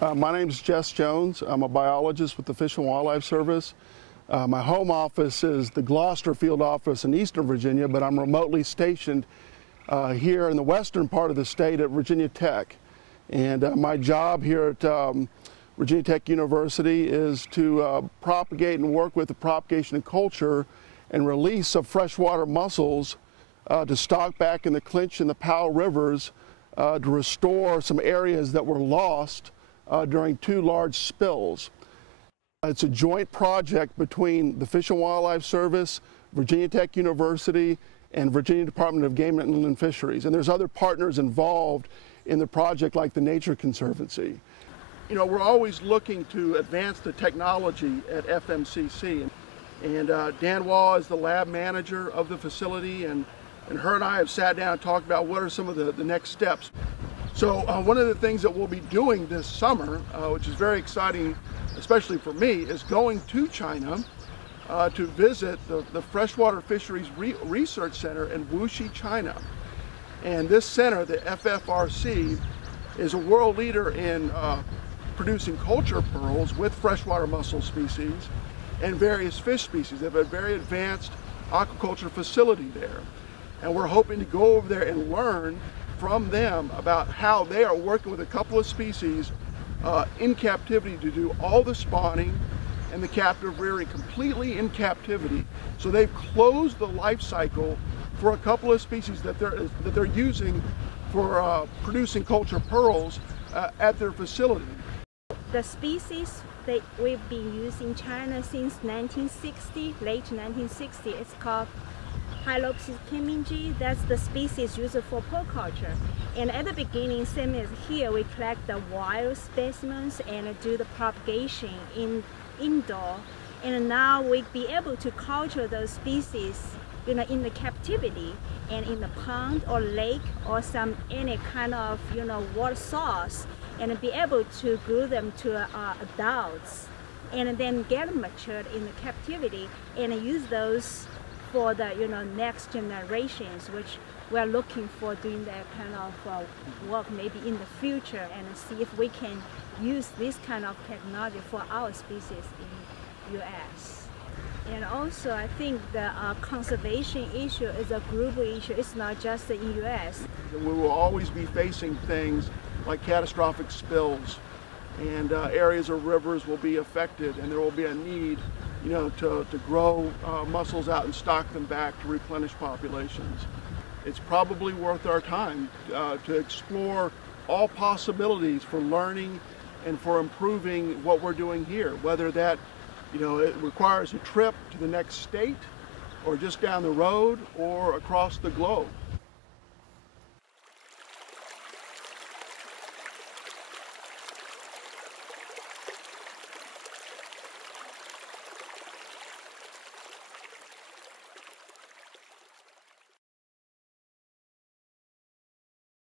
My name is Jess Jones. I'm a biologist with the Fish and Wildlife Service. My home office is the Gloucester Field Office in Eastern Virginia, but I'm remotely stationed here in the western part of the state at Virginia Tech. And my job here at Virginia Tech University is to propagate and work with the propagation and culture and release of freshwater mussels to stock back in the Clinch and the Powell rivers to restore some areas that were lost during two large spills. It's a joint project between the Fish and Wildlife Service, Virginia Tech University, and Virginia Department of Game and Inland Fisheries. And there's other partners involved in the project like the Nature Conservancy. You know, we're always looking to advance the technology at FMCC. And Dan Hua is the lab manager of the facility, and her and I have sat down and talked about what are some of the next steps. So one of the things that we'll be doing this summer, which is very exciting, especially for me, is going to China to visit the Freshwater Fisheries Research Center in Wuxi, China. And this center, the FFRC, is a world leader in producing culture pearls with freshwater mussel species and various fish species. They have a very advanced aquaculture facility there. And we're hoping to go over there and learn from them about how they are working with a couple of species in captivity to do all the spawning and the captive rearing completely in captivity. So they've closed the life cycle for a couple of species that they're using for producing culture pearls at their facility. The species that we've been using in China since 1960, late 1960, it's called Hylops kiminji. That's the species used for pearl culture. And at the beginning, same as here, we collect the wild specimens and do the propagation indoor. And now we be able to culture those species, you know, in the captivity and in the pond or lake or any kind of, you know, water source, and be able to grow them to adults, and then get them matured in the captivity and use those for the, you know, next generations, which we're looking for doing that kind of work maybe in the future, and see if we can use this kind of technology for our species in US. And also I think the conservation issue is a global issue. It's not just in US. We will always be facing things like catastrophic spills, and areas of rivers will be affected, and there will be a need, you know, to grow mussels out and stock them back to replenish populations. It's probably worth our time to explore all possibilities for learning and for improving what we're doing here, whether that, you know, it requires a trip to the next state or just down the road or across the globe.